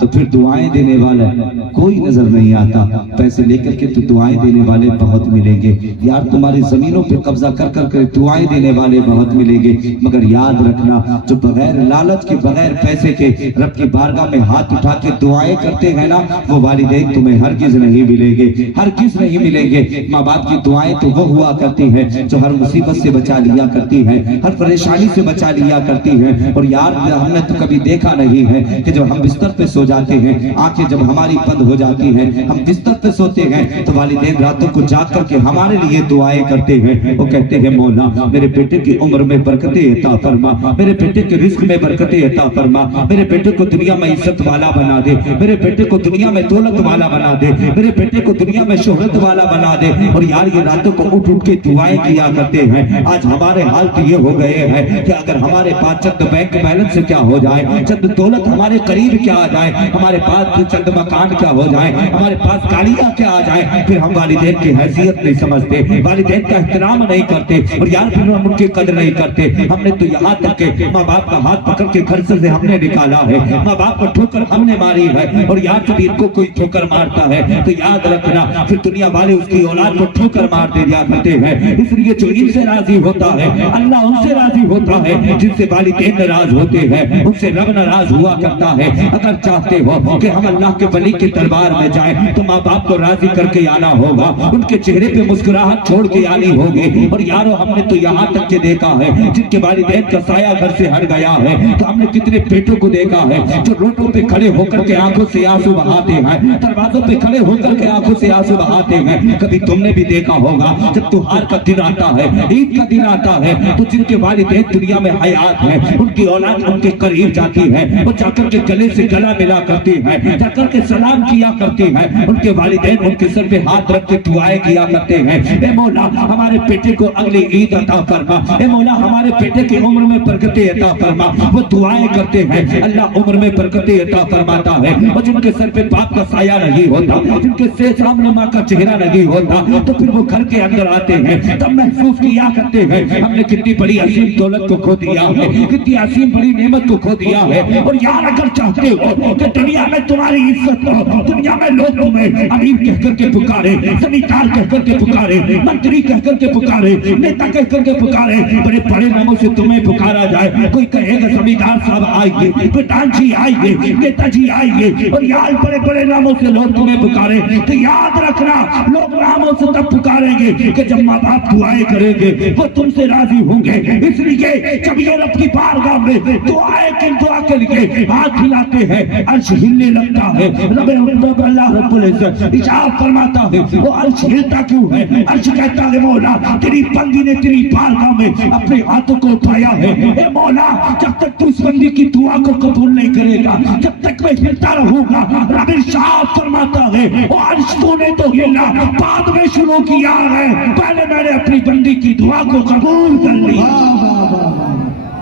تو پھر دعائیں دینے والا کوئی نظر نہیں آتا. پیسے لے کر کے تو دعائیں دینے والے بہت ملیں گے یار, تمہاری زمینوں پہ قبضہ کر کر کے دعائیں دینے والے بہت ملیں گے, مگر یاد رکھنا جو بغیر لالچ کے بغیر پیسے کے رب کی بارگاہ میں ہاتھ اٹھا کے دعائیں کرتے ہیں نا, وہ والدین تمہیں ہرگز نہیں ملیں گے, ہرگز نہیں ملیں گے. ماں باپ کی دعائیں تو وہ ہوا کرتی ہیں جو ہر مصیبت سے بچا لیا کرتی ہیں, ہر پریشانی سے بچا لیا کرتی ہیں. اور یار ہم نے تو کبھی دیکھا نہیں ہے کہ جب ہم بستر پہ سو جاتے ہیں, آنکھیں جب ہماری بند ہو جاتی ہیں, ہم بستر پہ سوتے ہیں تو والدین راتوں کو جاگ کر کے ہمارے لیے دعائیں کرتے ہیں. وہ کہتے ہیں مولا میرے بیٹے کی عمر میں برکتیں عطا فرما, میرے بیٹے کے رزق میں برکتیں عطا فرما, میرے بیٹے کو دنیا میں عزت والا بنا دے, میرے بیٹے کو دنیا میں دولت والا بنا دے, میرے بیٹے کو دنیا میں شہرت والا بنا دے. اور یار یہ راتوں کو اٹھ اٹھ کے دعائیں کیا کرتے ہیں. آج ہمارے حال تو یہ ہو گئے ہیں کہ اگر ہمارے پاس چند بینک بیلنس سے کیا ہو جائے, چند دولت ہمارے قریب کیا آ جائے, ہمارے پاس چند مکان کیا ہو جائے, ہمارے پاس گاڑیاں کیا آ جائے, پھر ہم والدین کی حیثیت نہیں سمجھتے, والدین کا احترام نہیں کرتے, اور یار پھر ہم ان کی قدر نہیں کرتے. ہم نے تو یہاں تک کہ ماں باپ کا ہاتھ پکڑ کے گھر سے ہم نے نکالا ہے, ماں باپ کو ٹھوکر ہم نے ماری ہے, اور یار جب ان کو کوئی ٹھوکر مارتا ہے تو یاد رکھنا پھر دنیا والے اس کی اولاد کو ٹھوکر مار دے دیا کرتے ہیں. اس لیے جو ان سے راضی ہوتا ہے اللہ ان سے راضی ہوتا ہے, جن سے والدین ناراض ہوتے ہیں ان سے رب ناراض ہوا کرتا ہے. اگر چاہتے ہو کہ ہم اللہ کے ولی کے دربار میں جائیں تو ماں باپ کو راضی کر کے آنا ہوگا, ان کے چہرے پہ مسکراہٹ چھوڑ کے آنی ہوگی. اور یارو ہم نے تو یہاں تک کے دیکھا ہے جن کے والدین کا سایہ گھر سے ہٹ گیا ہے, تو ہم نے کتنے بیٹوں کو دیکھا ہے جو روڈوں پہ کھڑے ہو کر کے آنکھوں سے آنسو بہاتے ہیں, دروازوں پہ کھڑے ہو کر کے آنکھوں سے آنسو بہاتے ہیں. کبھی تم نے بھی دیکھا ہوگا جب تہوار کا دن آتا ہے, عید کا دن آتا ہے, تو جن کے والدین دنیا میں حیات ہیں ان کی اولاد ان کے قریب جاتی ہے, وہ جا کر کے گلے سے گلا ملا کرتی ہے, جا کر کے سلام کیا کرتی ہے, ان کے والدین ان کے سر پہ ہاتھ رکھ کے دعائیں کیا کرتے ہیں. اے مولا ہمارے بیٹے کو اگلی عید عطا فرما, اے مولا ہمارے بیٹے کی عمر میں برکتیں عطا فرما. وہ دعائیں کرتے ہیں, اللہ عمر میں برکتیں عطا فرماتا ہے. اور جن کے سر پہ باپ کا سایہ نہیں ہوتا, جن کے سامنے ماں کا چہرہ نہیں ہوتا, تو پھر وہ گھر کے اندر آتے ہیں تب محسوس کیا کرتے ہیں ہم نے کتنی بڑی عظیم دولت کو کھو دیا ہے, کتنی عظیم بڑی نعمت کو کھو دیا ہے. اور یار اگر چاہتے ہو کہ دنیا میں تمہاری عزت ہو, دنیا میں لوگ تمہیں امیر کہہ کر کے پکارے, زمیندار کہہ کر کے پکارے, منتری کہہ کر کے پکارے, نیتا کہہ کر کے پکارے, بڑے بڑے ناموں سے تمہیں پکارا جائے, کوئی کہے گا زمیندار صاحب آئیے, پردھان جی آئیے, نیتا جی آئیے, اور یار بڑے بڑے ناموں سے لوگ تمہیں پکارے, تو یاد رکھنا لوگ ناموں سے تب پکاریں گے کہ جب ماں باپ دعائیں کریں گے وہ تم سے راضی ہوں گے. اس لیے جب یہ رب کی بارگاہ میں دعائیں کی دعا کے لیے ہاتھ ہلاتے ہیں عرش ہلنے لگتا ہے. رب اللہ رب العزت ارشاد فرماتا ہے وہ عرش ہلتا کیوں ہے, عرش کہتا ہے مولا تیری بندی نے تیری بارگاہ میں اپنے ہاتھوں کو اٹھایا ہے. اے مولا جب تک تو اس بندی کی دعا کو قبول نہیں کرے گا, جب تک میں ہلتا رہوں گا. رب ارشاد فرماتا ہے وہ عرش تو نے تو ہلا بعد میں شروع کیا ہے, پہلے میں نے اپنی بندی کی دعا کو قبول کر لیا.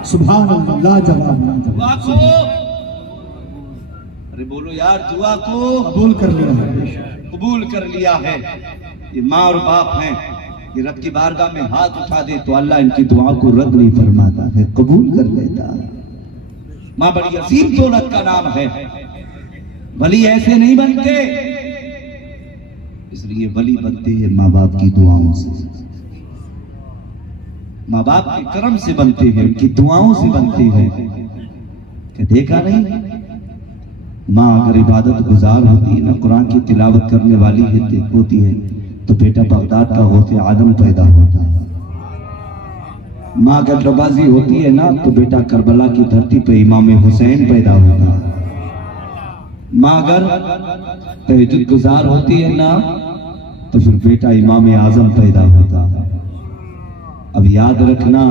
سبحان اللہ, جواب دعا کو ارے بولو یار, دعا کو قبول کر لیا ہے, قبول کر لیا ہے. یہ ماں اور باپ ہیں, یہ رب کی بارگاہ میں ہاتھ اٹھا دے تو اللہ ان کی دعا کو رد نہیں فرماتا ہے, قبول کر لیتا ہے. ماں بڑی عظیم دولت کا نام ہے, ولی ایسے نہیں بنتے, اس لیے ولی بنتے ہیں ماں باپ کی دعاؤں سے, ماں باپ کے کرم سے بنتے ہیں, ان کی دعاؤں سے بنتے ہیں. کہ دیکھا نہیں ماں اگر عبادت گزار ہوتی ہے نا, قرآن کی تلاوت کرنے والی ہوتی ہے, تو بیٹا بغداد کا غوث آدم پیدا ہوتا ہے. ماں اگر نمازی ہوتی ہے نا, تو بیٹا کربلا کی دھرتی پہ امام حسین پیدا ہوتا ہے. ماں اگر تہجد گزار ہوتی ہے نا, تو پھر بیٹا امام اعظم پیدا ہوتا ہے. اب یاد رکھنا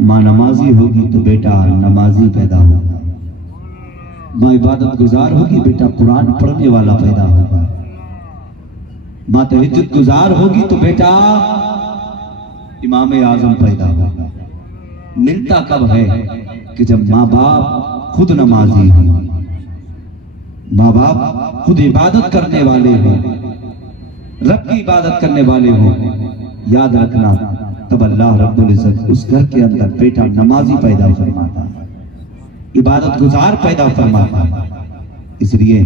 ماں نمازی ہوگی تو بیٹا نمازی پیدا ہوگا, ماں عبادت گزار ہوگی بیٹا قرآن پڑھنے والا پیدا ہوگا, ماں تہجد گزار ہوگی تو بیٹا امام اعظم پیدا ہوگا. ملتا کب ہے کہ جب ماں باپ خود نمازی ہوں, ماں باپ خود عبادت کرنے والے ہوں, رب کی عبادت کرنے والے ہوں. یاد رکھنا تب اللہ رب العزت اس گھر کے اندر بیٹا نمازی پیدا فرماتا ہے, عبادت گزار پیدا فرماتا ہے. اس لیے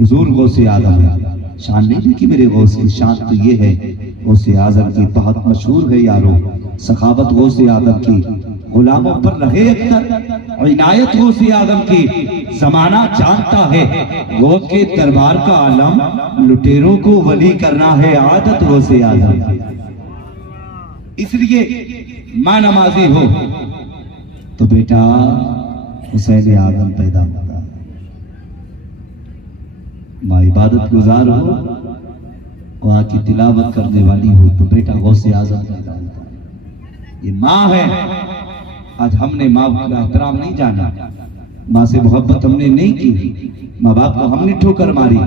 حضور غوث اعظم ہے، شان نہیں دیکھی میرے غوث کی، شان تو یہ ہے غوث اعظم کی بہت مشہور ہے یارو، سخاوت غوث اعظم کی، غلاموں پر رہے اختر، عنایت غوث اعظم کی، زمانہ جانتا ہے غوث کے دربار کا عالم، لٹیروں کو ولی کرنا ہے عادت غوث اعظم۔ اس لیے ماں نمازی ہو تو بیٹا حسین اعظم پیدا ہوگا، ماں عبادت گزار ہو، وہاں کی تلاوت کرنے والی ہو تو بیٹا غوث اعظم پیدا ہوگا۔ یہ ماں ہے، آج ہم نے ماں کا احترام نہیں جانا، ماں سے محبت ہم نے نہیں کی، ماں باپ کو ہم نے ٹھوکر ماری۔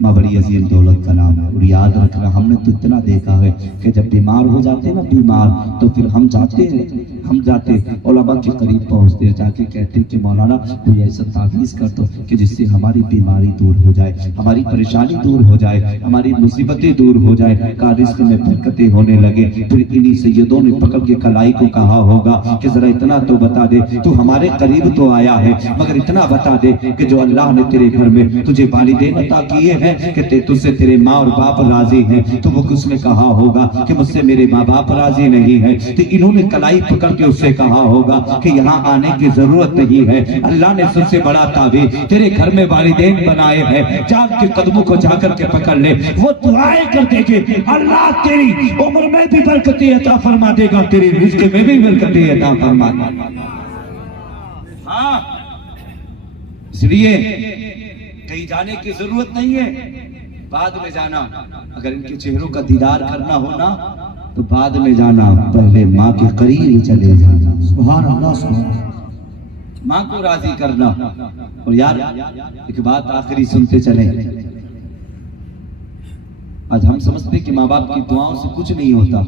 ماں بڑی عظیم دولت کا نام ہے، اور یاد رکھنا ہم نے تو اتنا دیکھا ہے کہ جب بیمار ہو جاتے نا بیمار، تو پھر ہم جاتے علماء کے قریب پہنچتے ہیں، جا کے کہتے ہیں کہ مولانا کوئی ایسا تعویذ کر دو کہ جس سے ہماری بیماری دور ہو جائے، ہماری پریشانی دور ہو جائے، ہماری مصیبتیں دور ہو جائے، رزق میں برکتیں ہونے لگے۔ پھر انہی سیدوں نے پکڑ کے کلائی کو کہا ہوگا کہ ذرا اتنا تو بتا دے، تو ہمارے قریب تو آیا ہے مگر اتنا بتا دے کہ جو اللہ نے تیرے گھر میں تجھے والدین عطا کیے ہیں کہ تجھ سے تیرے ماں اور باپ راضی ہیں، تو وہ کس نے کہا ہوگا کہ مجھ سے میرے ماں باپ راضی نہیں ہیں، تو انہوں نے کلائی پکڑ کے اس سے کہا ہوگا کہ یہاں آنے کی ضرورت نہیں ہے، اللہ نے سب سے بڑا تعویذ تیرے گھر میں والدین بنائے ہیں، جا کے قدموں کو جا کر کے پکڑ لے، وہ دعائیں کر دے گے، اللہ تیری عمر میں بھی برکتیں عطا فرما دے گا، تیری رزق میں بھی برکتیں عطا فرما دے گا۔ ہاں، اس لیے کہیں جانے کی ضرورت نہیں ہے، بعد میں جانا، اگر ان کے چہروں کا دیدار کرنا ہونا تو بعد میں جانا، پہلے ماں کے قریب چلے جانا۔ سبحان اللہ، سبحان اللہ۔ ماں کو راضی کرنا۔ اور یار ایک بات آخری سنتے چلیں، آج ہم سمجھتے ہیں کہ ماں باپ کی دعاؤں سے کچھ نہیں ہوتا،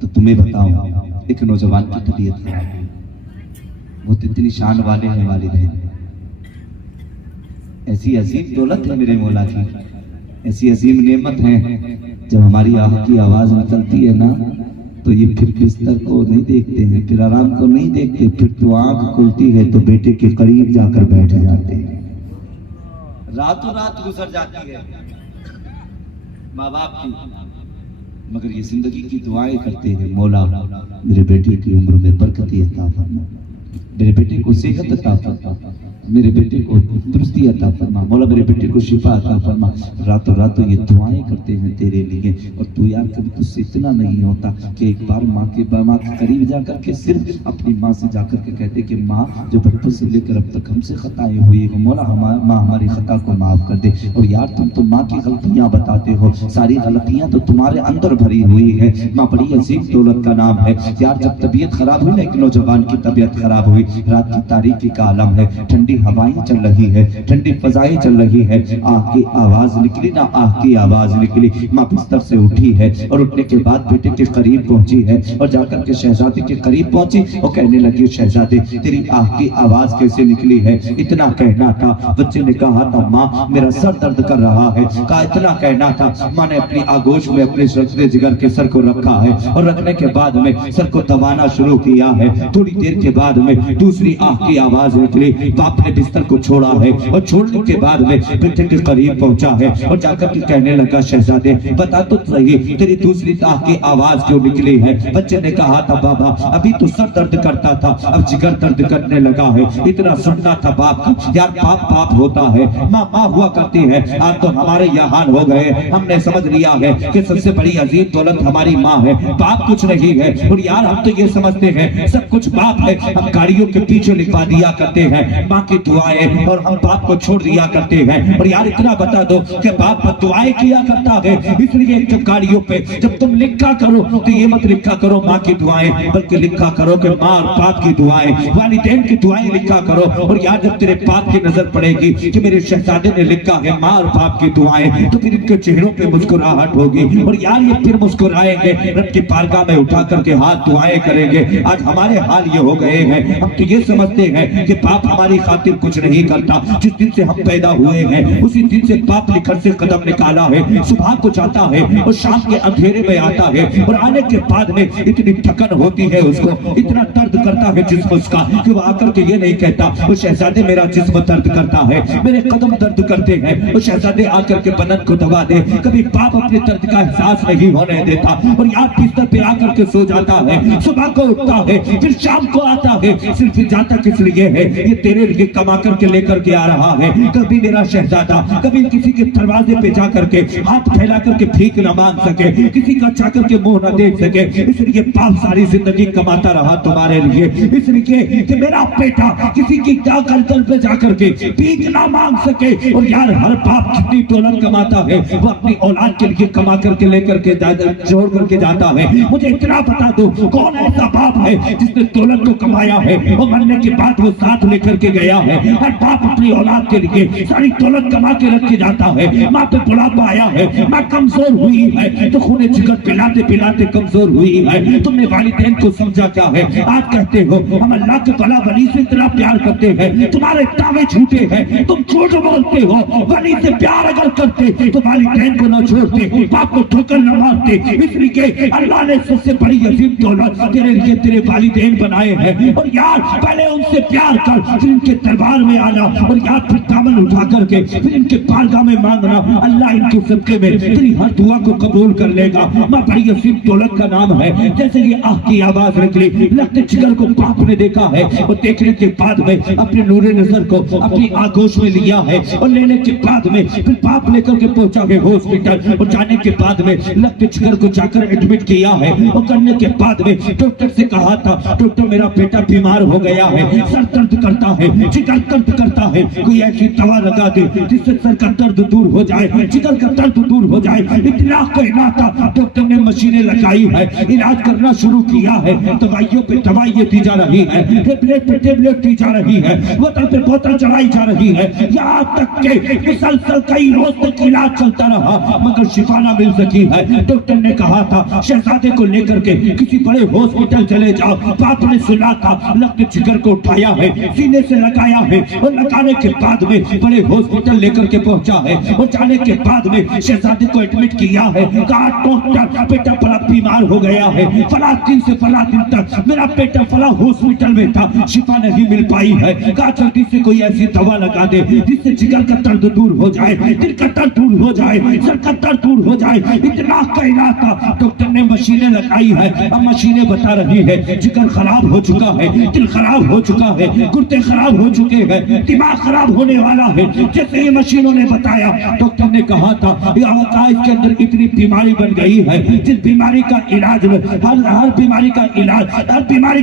تو تمہیں بتاؤں ایک نوجوان کی طبیعت خراب ہے، وہ اتنی شان والے ہیں والدین، ایسی عظیم دولت ہے میرے مولا کی، ایسی عظیم نعمت ہے، جب ہماری آہ کی آواز نکلتی ہے نا تو یہ پھر بستر کو نہیں دیکھتے ہیں، پھر آرام کو نہیں دیکھتے، پھر تو آنکھ کھلتی ہے تو بیٹے کے قریب جا کر بیٹھ جاتے ہیں، راتوں رات گزر جاتی ہے ماں باپ کی، مگر یہ زندگی کی دعائیں کرتے ہیں، مولا میرے بیٹے کی عمر میں برکت عطا فرما، میرے بیٹے کو صحت عطا فرما، میرے بیٹے کو درستی عطا فرما، مولا میرے بیٹے کو شفا عطا فرما۔ راتوں راتوں یہ دعائیں کرتے ہیں تیرے لیے، اور تو یار کبھی تجھ سے اتنا نہیں ہوتا کہ ایک بار ماں کے قریب جا کر کے صرف اپنی ماں سے جا کر کے کہتے کہ ماں جو بچپن سے لے کر اب تک ہم سے خطائیں ہوئی ہیں، مولا ماں ہماری خطا کو معاف کر دے۔ اور یار تم تو ماں کی غلطیاں بتاتے ہو، ساری غلطیاں تو تمہارے اندر بھری ہوئی ہے، ماں بڑی عظیم دولت کا نام ہے۔ یار جب طبیعت خراب ہوئی نا، ایک نوجوان کی طبیعت خراب ہوئی، رات کی تاریکی کا عالم ہے، ٹھنڈی ہوائیں چل رہی ہے، ٹھنڈی فضائیں چل رہی ہے، آہ کی آواز نکلی نا، آہ کی آواز نکلی، ماں بستر سے اٹھی ہے، اور اٹھنے کے بعد بیٹے کے قریب پہنچی ہے، اور جا کر کے شہزادے کے قریب پہنچی اور کہنے لگی شہزادے تیری آہ کی آواز کیسے نکلی ہے؟ اتنا کہنا تھا، بچے نے کہا تھا ماں میرا سر درد کر رہا ہے، کہا اتنا کہنا تھا، ماں نے اپنی آگوش میں اپنے شرطے جگر کے سر کو رکھا ہے، اور رکھنے کے بعد میں سر کو دبانا شروع کیا ہے، تھوڑی دیر کے بعد میں دوسری آہ کی آواز نکلی، باپ نے بستر کو چھوڑا ہے، اور چھوڑنے کے بعد میں بیٹے کے قریب پہنچا ہے، اور جا کر کے کہنے لگا شہزادے بتا تو صحیح تیری دوسری آہ کی آواز کیوں نکلی ہے؟ بچے نے کہا تھا بابا ابھی تو سر درد کرتا تھا، اب جگر درد کرنے لگا ہے، اتنا سننا تھا باپ کا، یار باپ باپ ہوتا ہے، ماں ماں ہوا کرتی ہے، آج تو ہمارے یہ حال ہو گئے، ہم نے سمجھ لیا ہے کہ سب سے بڑی عظیم دولت ہماری ماں ہے، باپ کچھ نہیں ہے، اور یار ہم تو یہ سمجھتے ہیں سب کچھ باپ ہے، ہم گاڑیوں کے پیچھے لکھوا دیا کرتے ہیں ماں کی دعائیں، اور ہم باپ کو چھوڑ دیا کرتے ہیں، اور یار اتنا بتا دو کہ باپ دعائیں کیا کرتا ہے، اس لیے جب گاڑیوں پہ جب تم لکھا کرو تو یہ مت لکھا کرو ماں کی دعائیں، بلکہ لکھا کرو کہ ماں اور باپ کی دعائیں، والدین کی دعائیں لکھا کرو، اور یار جب تیرے باپ کی نظر پڑے گی کہ میرے شہزادے نے لکھا ہے ماں اور باپ کی دعائیں، تو پھر ان کے چہروں پہ مسکراہٹ ہوگی، اور یار یہ پھر مسکرائیں گے، رب کی بارگاہ میں اٹھا کر کے ہاتھ دعائیں کریں گے۔ آج ہمارے حال یہ ہو گئے ہیں، ہم تو یہ سمجھتے ہیں کہ باپ ہماری خاطر خاطر کچھ نہیں کرتا. جس دن سے ہم پیدا ہوئے ہیں اسی دن سے باپ نے گھر سے قدم نکالا ہے. صبح کو جاتا ہے اور شام کے اندھیرے میں آتا ہے, اور آنے کے بعد میں اتنی تھکن ہوتی ہے اس کو, اتنا درد کرتا ہے جسم اس کا کہ وہ آ کر کے یہ نہیں کہتا وہ شہزادے میرا جسم درد کرتا ہے, میرے قدم درد کرتے ہیں. وہ شہزادے آ کر کے بدن کو دبا دے. کبھی باپ اپنے درد کا احساس نہیں ہونے دیتا اور یاد بستر پہ آ کر کے سو جاتا ہے. صبح کو اٹھتا ہے پھر شام کو آتا ہے, صرف جاتا کس لیے ہے, یہ تیرے لیے کما کر کے لے کر کے آ رہا ہے. کبھی میرا شہزادہ کبھی کسی کے دروازے پہ جا کر کے ہاتھ پھیلا کر کے بھیک نہ مانگ سکے, کسی کا چا کر کے منہ نہ دیکھ سکے. اس لیے باپ ساری زندگی کماتا رہا تمہارے لیے, اس لیے کہ میرا بیٹا کسی کی گل پہ جا کر کے بھیک نہ مانگ سکے. اور یار ہر باپ جتنی دولت کماتا ہے وہ اپنی اولاد کے لیے کما کر کے لے کر کے چھوڑ کر کے جاتا ہے. مجھے اتنا بتا دو کون ایسا باپ ہے جس نے دولت کو کمایا ہے اور مرنے کے بعد وہ ساتھ لے کر کے گیا ہے. ہر باپ اپنی اولاد کے لیے ساری دولت کما کے رکھ کے جاتا ہے. ماں پہ بڑھاپا آیا ہے, ماں کمزور ہوئی ہے تو خون جگر پلاتے پلاتے کمزور ہوئی ہے. تم نے والدین کو سمجھا کیا ہے؟ آج کہتے ہو ہم اللہ کے بلا ولی سے اتنا پیار کرتے ہیں, تمہارے دعوے جھوٹے ہیں, تم جھوٹ بولتے ہو. ولی سے پیار اگر کرتے تو والدین کو نہ چھوڑتے, باپ کو ٹھوکر نہ مارتے. اس لیے اللہ نے سب سے بڑی عظیم دولت تیرے لیے تیرے والدین بنائے ہیں. اور یار پہلے ان سے پیار کر, پھر ان کے دربار میں آنا, اور یار پھر دامن اٹھا کر کے پھر ان کے بارگاہ میں مانگنا. اللہ ان کے صدقے میں تیری ہر دعا کو قبول کر لے گا. ماں بڑی عظیم دولت کا نام ہے. جیسے یہ آہ کی آواز نکلی, لگتے جگر کو باپ نے دیکھا ہے, اور دیکھنے کے بعد میں اپنے نور نظر کو اپنی آگوش میں لیا ہے, اور لینے کے بعد میں پھر باپ لے کر کے پہنچا ہے ہاسپٹل. اور جانے کے بعد میں لگتے جگر کو جا کر ایڈمٹ کیا ہے, اور کرنے کے بعد میں ڈاکٹر سے کہا تھا ڈاکٹر میرا بیٹا بیمار ہو گیا ہے, سر درد کرتا ہے, جگر درد کرتا ہے, کوئی ایسی دوا لگا دے جس سے سر کا درد دور ہو جائے, جگر کا درد دور ہو جائے. اتنا کہنا تھا, ڈاکٹر نے مشینیں لگائی ہے, علاج کرنا شروع کیا ہے, دوائیوں پہ دوائیں دی جا رہی ہے, ٹیبلٹ پہ ٹیبلٹ دی جا رہی ہے, بوتل پہ بوتل چڑھائی جا رہی ہے, یہاں تک کہ مسلسل کئی روز تک علاج چلتا رہا مگر شفا نہ مل سکی ہے. ڈاکٹر نے کہا تھا شہزادے کو لے کر کے کسی بڑے ہاسپٹل چلے جاؤ. باپ نے سنا تھا, لگتے جگر کو اٹھایا ہے, سینے سے لگایا ہے, اور لگانے کے بعد میں بڑے ہاسپٹل لے کر کے پہنچا ہے, اور جانے کے بعد میں شہزادے کو ایڈمٹ کیا ہے. کہا ڈاکٹر بیٹا بڑا بیمار ہو گیا ہے, فلاں دن سے فلاں دن تک میرا بیٹا فلاں ہاسپٹل میں تھا, شفا نہیں مل پائی ہے. کہا جلدی سے کوئی ایسی دوا لگا دے جس سے جگر کا درد دور ہو جائے, دل کا درد دور ہو جائے, سر کا درد دور ہو جائے. اتنا کہنا تھا, ڈاکٹر نے مشینیں لگائی ہے, اب مشینیں بتا رہی ہے جگر خراب ہو چکا ہے, دل خراب ہو چکا ہے, گردے خراب ہو چکے ہیں, دماغ خراب ہونے والا ہے. جیسے یہ مشینوں نے بتایا, ڈاکٹر نے کہا تھا اس کے اندر اتنی بیماری بن گئی ہے جس بیماری کا علاج ہر بیماری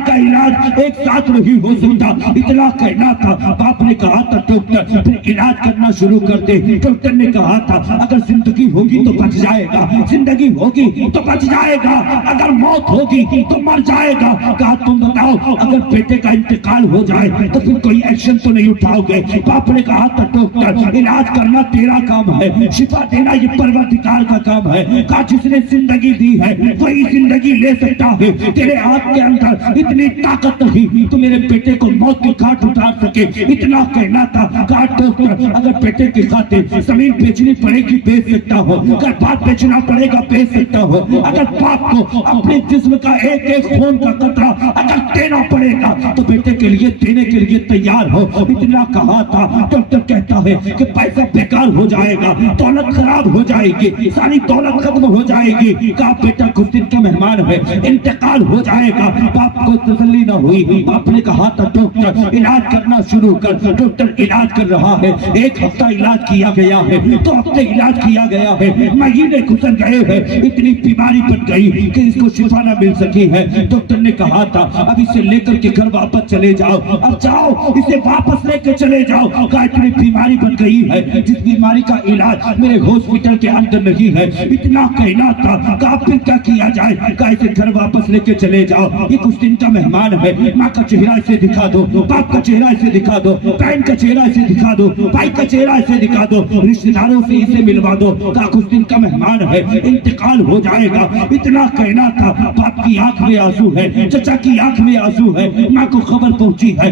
کا علاج ایک ساتھ نہیں ہو سکتا. اتنا کہنا تھا, باپ نے کہا تھا ڈاکٹر پھر علاج کرنا شروع کر دے. ڈاکٹر نے کہا تھا اگر زندگی ہوگی تو بچ جائے گا, زندگی ہوگی تو بچ جائے گا, اگر موت ہوگی تو مر جائے گا. کہا تم بتاؤ اگر بیٹے کا انتقال ہو جائے تو پھر کوئی ایکشن تو نہیں اٹھاؤ گے؟ باپ نے کہا تھا ڈاکٹر علاج کرنا تیرا کام ہے, شفا دینا یہ پروردگار کا کام ہے. کہا جس نے زندگی دی ہے وہی زندگی لے سکتا ہے, تیرے ہاتھ کے اندر اتنی طاقت نہیں تو میرے بیٹے کو موت کے گھاٹ اتار سکے. اتنا کہنا تھا. کہا ڈاکٹر اگر بیٹے کے خاطر زمین بیچنی پڑے گی بیچ سکتا ہو, اگر بات بیچنا پڑے گا بیچ سکتا ہو, اگر باپ کو اپنے جسم کا ایک ایک خون کا قطرہ اگر دینا پڑے گا تو بیٹے کے لیے دینے کے لیے تیار ہو. اتنا کہا تھا. ڈاکٹر کہتا ہے کہ پیسہ بیکار ہو جائے گا, دولت خراب ہو جائے گی, ساری دولت ختم ہو جائے گی. کہا بیٹا کچھ دن کا مہمان ہے, انتقال ہو جائے گا. باپ کو تسلی نہ ہوئی. باپ نے کہا تھا ڈاکٹر علاج کرنا شروع کر. ڈاکٹر علاج کر رہا ہے, ایک ہفتہ علاج کیا گیا ہے, 2 ہفتے علاج کیا گیا ہے, مہینے گزر گئے ہیں, اتنی بیماری بن گئی کہ اس کو شفا نہ مل سکی ہے. ڈاکٹر نے کہا تھا اب اسے لے کر کے گھر واپس چلے جاؤ, اب جاؤ اسے واپس لے کے چلے جاؤ. کہا اتنی بیماری بن گئی ہے جس بیماری کا علاج میرے ہاسپٹل کے اندر نہیں ہے. اتنا کہنا تھا. کہا پھر کیا کیا جائے؟ کہا اسے گھر واپس لے کے چلے جاؤ, یہ کچھ دن کا مہمان ہے, ماں کا چہرہ اسے دکھا دو, باپ کا چہرہ اسے دکھا دو, بہن کا چہرہ اسے دکھا دو, بھائی کا چہرہ اسے دکھا دو, رشتہ داروں سے اسے ملوا دو. کہا کچھ دن کا مہمان ہے, انتقال ہو جائے گا. اتنا کہنا تھا. باپ کی آنکھ میں آنسو ہے, چچا کی آنکھ میں آنسو ہے, ماں کو خبر پہنچی ہے,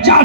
4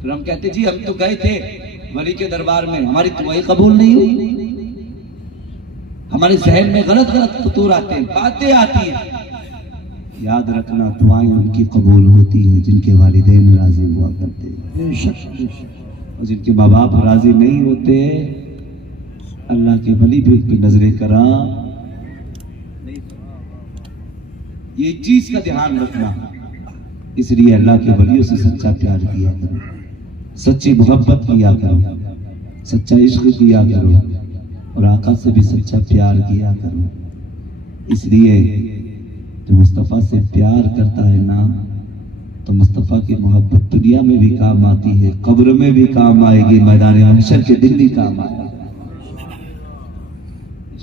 پھر ہم کہتے جی ہم تو گئے تھے ولی کے دربار میں، ہماری دعائیں قبول نہیں ہوئی، ہمارے ذہن میں غلط غلط فطور آتے ہیں، باتیں آتی ہیں۔ یاد رکھنا دعائیں ان کی قبول ہوتی ہیں جن کے والدین راضی ہوا کرتے ہیں، بے شک بے شک۔ اور جن کے ماں باپ راضی نہیں ہوتے اللہ کے ولی بھی ان کی نظر کرام۔ یہ چیز کا دھیان رکھنا، اس لیے اللہ کے ولیوں سے سچا پیار کیا کرو، سچی محبت کیا کرو، سچا عشق کیا کرو، اور آقا سے بھی سچا پیار کیا کرو۔ اس لیے جو مصطفیٰ سے پیار کرتا ہے نا تو مصطفیٰ کی محبت دنیا میں بھی کام آتی ہے، قبر میں بھی کام آئے گی، میدان محشر کے دن بھی کام آئے گی۔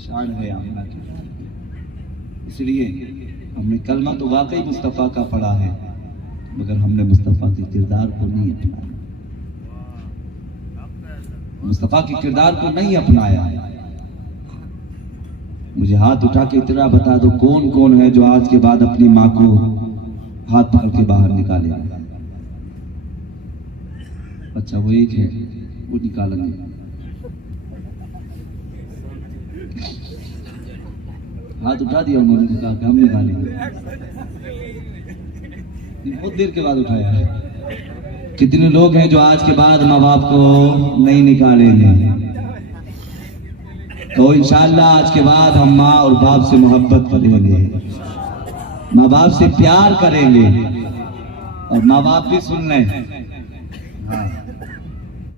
شان ہے آمنہ کی۔ اس لیے ہم نے کلمہ تو واقعی مصطفیٰ کا پڑھا ہے، مگر ہم نے مصطفیٰ کے کردار کو نہیں اپنایا، مصطفیٰ کے کردار کو نہیں اپنایا۔ مجھے ہاتھ اٹھا کے اتنا بتا دو کون کون ہے جو آج کے بعد اپنی ماں کو ہاتھ پکڑ کے باہر نکالے گا؟ اچھا وہ ایک ہے، وہ نکالیں گے۔ ہاتھ اٹھا دیا انہوں نے، کہا کہ ہم نکالیں گے، بہت دیر کے بعد اٹھایا ہے۔ کتنے لوگ ہیں جو آج کے بعد ماں باپ کو نہیں نکالیں گے؟ تو انشاءاللہ آج کے بعد ہم ماں اور باپ سے محبت کریں گے، ماں باپ سے پیار کریں گے، اور ماں باپ بھی سن لیں۔ ہاں